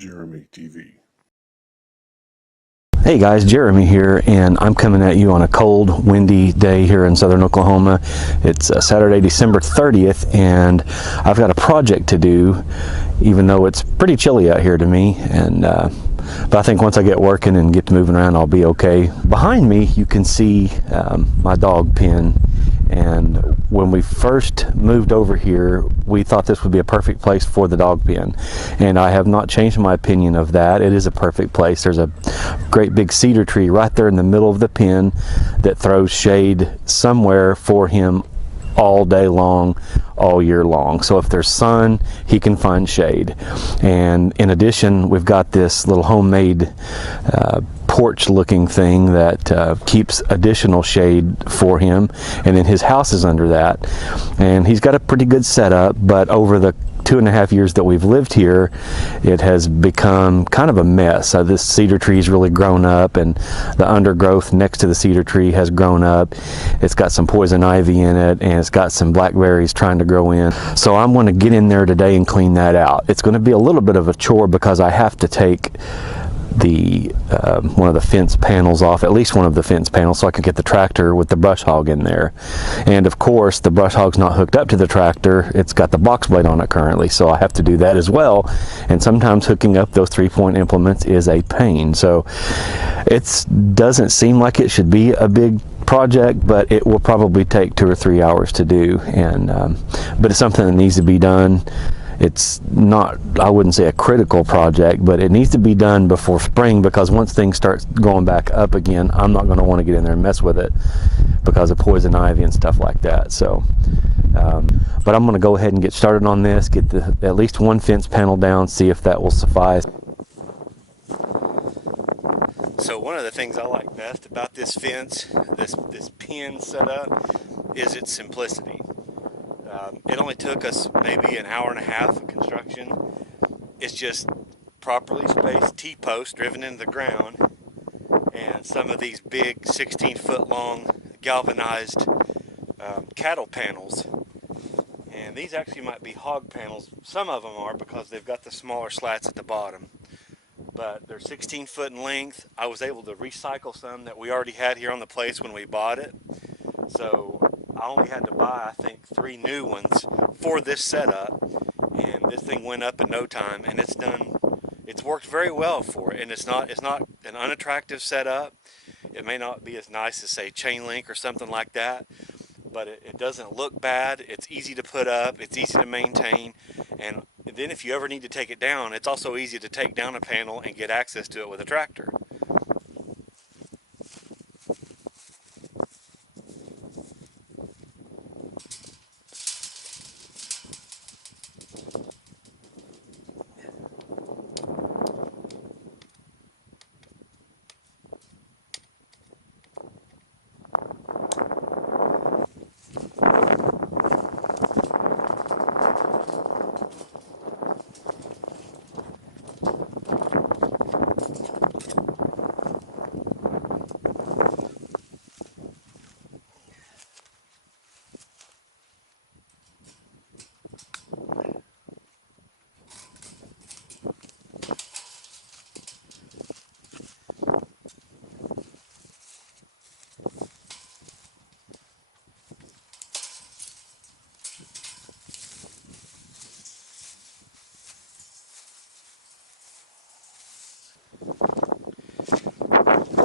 Jeremy TV. Hey guys, Jeremy here, and I'm coming at you on a cold, windy day here in southern Oklahoma. It's Saturday, December 30th, and I've got a project to do, even though it's pretty chilly out here to me. But I think once I get working and get to moving around, I'll be okay. Behind me, you can see my dog pen. And when we first moved over here, we thought this would be a perfect place for the dog pen. And I have not changed my opinion of that. It is a perfect place. There's a great big cedar tree right there in the middle of the pen that throws shade somewhere for him all day long, all year long. So if there's sun, he can find shade. And in addition, we've got this little homemade porch looking thing that keeps additional shade for him, and then his house is under that, and he's got a pretty good setup. But over the 2.5 years that we've lived here, it has become kind of a mess. This cedar tree's really grown up, and the undergrowth next to the cedar tree has grown up. It's got some poison ivy in it, and it's got some blackberries trying to grow in. So I'm going to get in there today and clean that out. It's going to be a little bit of a chore because I have to take the one of the fence panels off, at least one of the fence panels, so I can get the tractor with the brush hog in there. And of course, the brush hog's not hooked up to the tractor. It's got the box blade on it currently, so I have to do that as well. And sometimes hooking up those 3-point implements is a pain. So it doesn't seem like it should be a big project, but it will probably take 2 or 3 hours to do. And but it's something that needs to be done. It's not, I wouldn't say a critical project, but it needs to be done before spring, because once things start going back up again, I'm not going to want to get in there and mess with it because of poison ivy and stuff like that. So, but I'm going to go ahead and get started on this, get at least one fence panel down, see if that will suffice. So one of the things I like best about this fence, this pen setup, is its simplicity. It only took us maybe an hour and a half of construction. It's just properly spaced T-posts driven into the ground, and some of these big 16-foot long galvanized cattle panels. And these actually might be hog panels. Some of them are, because they've got the smaller slats at the bottom. But they're 16 foot in length. I was able to recycle some that we already had here on the place when we bought it. So I only had to buy, I think, 3 new ones for this setup, and this thing went up in no time, and it's worked very well for it. And it's not an unattractive setup. It may not be as nice as, say, chain link or something like that, but it doesn't look bad. It's easy to put up, it's easy to maintain, and then if you ever need to take it down, it's also easy to take down a panel and get access to it with a tractor.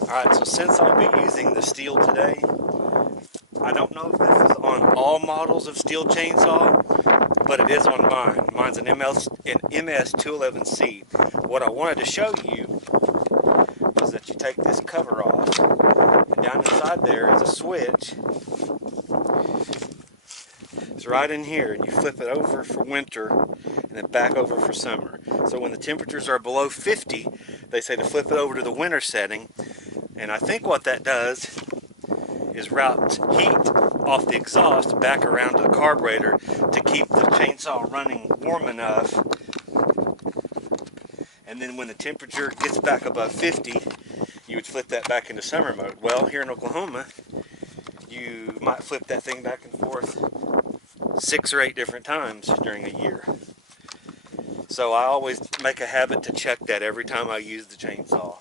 Alright, so since I'll be using the Stihl today, I don't know if this is on all models of Stihl chainsaw, but it is on mine. Mine's an MS211C. What I wanted to show you was that you take this cover off, and down inside there is a switch. It's right in here, and you flip it over for winter and then back over for summer. So when the temperatures are below 50, they say to flip it over to the winter setting. And I think what that does is route heat off the exhaust back around to the carburetor to keep the chainsaw running warm enough. And then when the temperature gets back above 50, you would flip that back into summer mode. Well, here in Oklahoma, you might flip that thing back and forth 6 or 8 different times during a year. So I always make a habit to check that every time I use the chainsaw.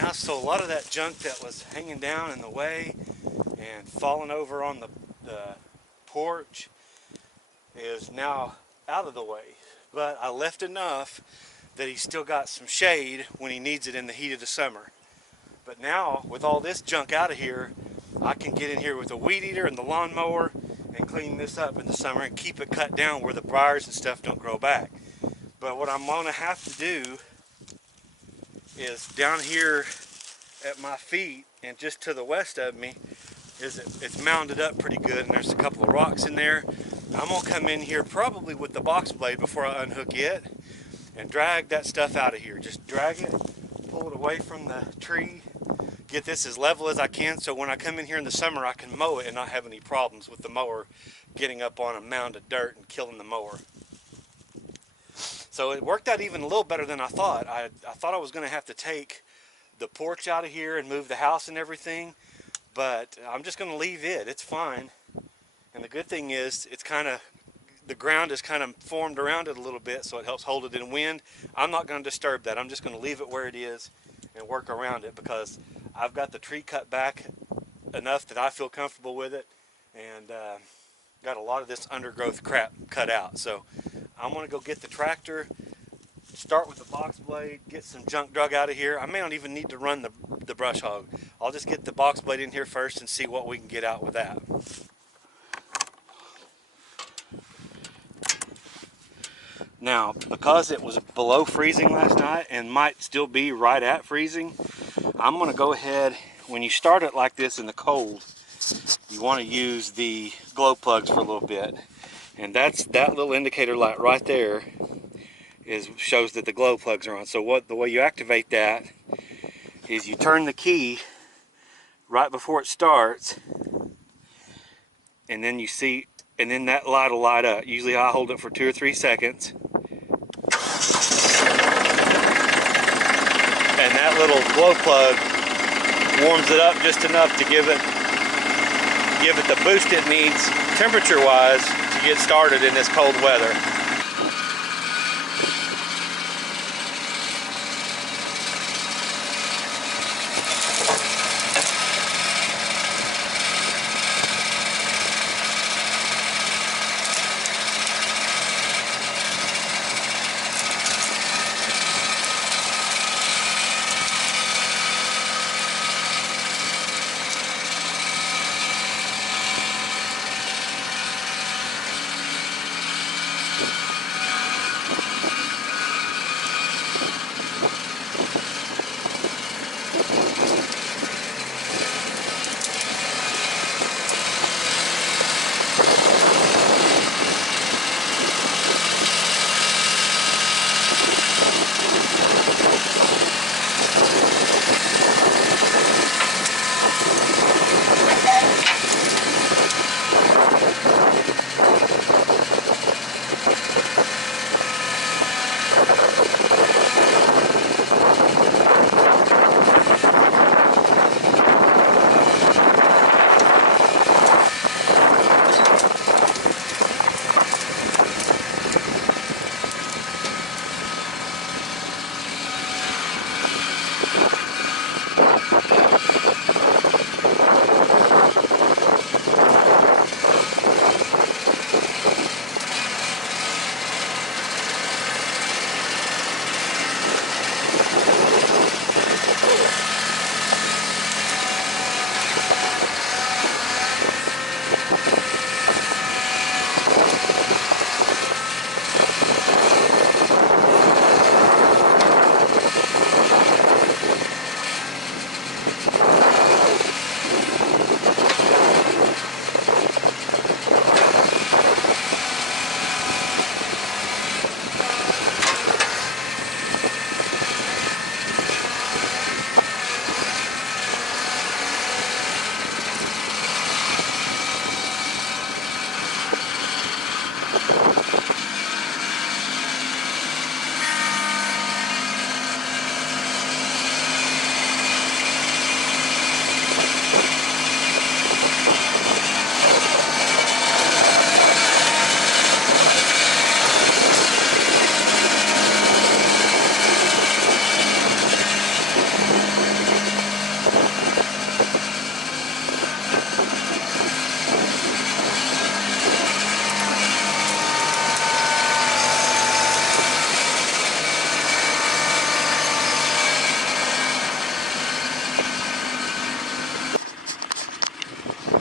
Now, so a lot of that junk that was hanging down in the way and falling over on the porch is now out of the way. But I left enough that he's still got some shade when he needs it in the heat of the summer. But now, with all this junk out of here, I can get in here with a weed eater and the lawnmower and clean this up in the summer and keep it cut down where the briars and stuff don't grow back. But what I'm gonna have to do is down here at my feet and just to the west of me is it's mounded up pretty good, and there's a couple of rocks in there. I'm gonna come in here probably with the box blade before I unhook it and drag that stuff out of here. Just drag it, pull it away from the tree, get this as level as I can so when I come in here in the summer I can mow it and not have any problems with the mower getting up on a mound of dirt and killing the mower. So it worked out even a little better than I thought. I thought I was going to have to take the porch out of here and move the house and everything, but I'm just going to leave it. It's fine. And the good thing is it's kind of, the ground is kind of formed around it a little bit, so it helps hold it in wind. I'm not going to disturb that. I'm just going to leave it where it is and work around it, because I've got the tree cut back enough that I feel comfortable with it, and got a lot of this undergrowth crap cut out. So I'm going to go get the tractor, start with the box blade, get some junk drug out of here. I may not even need to run the brush hog. I'll just get the box blade in here first and see what we can get out with that. Now, because it was below freezing last night and might still be right at freezing, I'm going to go ahead, when you start it like this in the cold, you want to use the glow plugs for a little bit. And that little indicator light right there shows that the glow plugs are on. So the way you activate that is you turn the key right before it starts, and then you see, and then that light will light up. Usually I hold it for 2 or 3 seconds. And that little glow plug warms it up just enough to give it the boost it needs temperature wise to get started in this cold weather.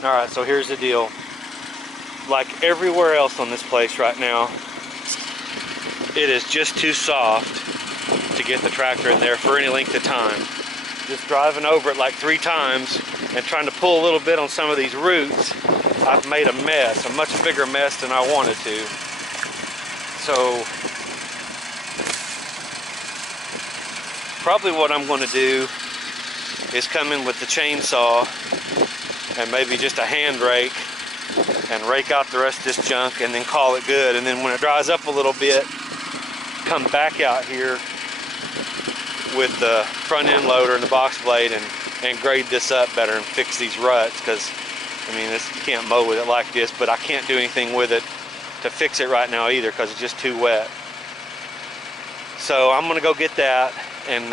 Alright, so here's the deal. Like everywhere else on this place right now, it is just too soft to get the tractor in there for any length of time. Just driving over it like 3 times and trying to pull a little bit on some of these roots, I've made a mess, a much bigger mess than I wanted to. So probably what I'm going to do is come in with the chainsaw and maybe just a hand rake and rake out the rest of this junk and then call it good. And then when it dries up a little bit, come back out here with the front end loader and the box blade and and grade this up better and fix these ruts, because I mean, you can't mow with it like this, but I can't do anything with it to fix it right now either, because it's just too wet. So I'm gonna go get that and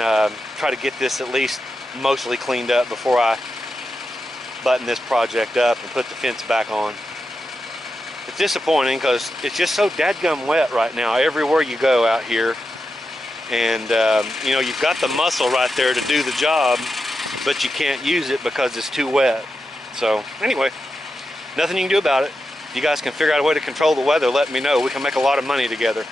try to get this at least mostly cleaned up before I button this project up and put the fence back on. It's disappointing because it's just so dadgum wet right now everywhere you go out here. And you know, you've got the muscle right there to do the job, but you can't use it because it's too wet. So anyway, nothing you can do about it. You guys can figure out a way to control the weather, let me know. We can make a lot of money together.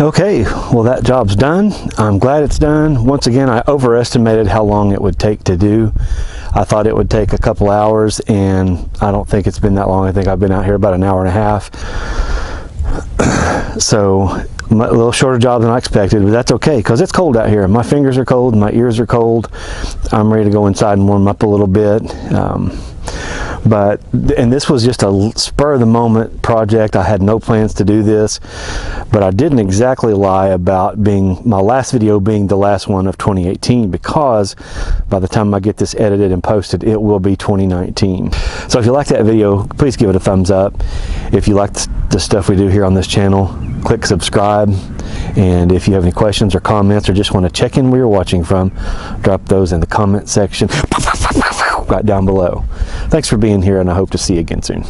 Okay, well that job's done. I'm glad it's done. Once again, I overestimated how long it would take to do. I thought it would take a couple hours, and I don't think it's been that long. I think I've been out here about an hour and a half. So a little shorter job than I expected, but that's okay because it's cold out here. My fingers are cold, my ears are cold. I'm ready to go inside and warm up a little bit. And this was just a spur of the moment project. I had no plans to do this, but I didn't exactly lie about my last video being the last one of 2018, because by the time I get this edited and posted, it will be 2019. So if you like that video, please give it a thumbs up. If you like the stuff we do here on this channel, click subscribe. And if you have any questions or comments, or just want to check in where you're watching from, drop those in the comment section right down below. Thanks for being here, and I hope to see you again soon.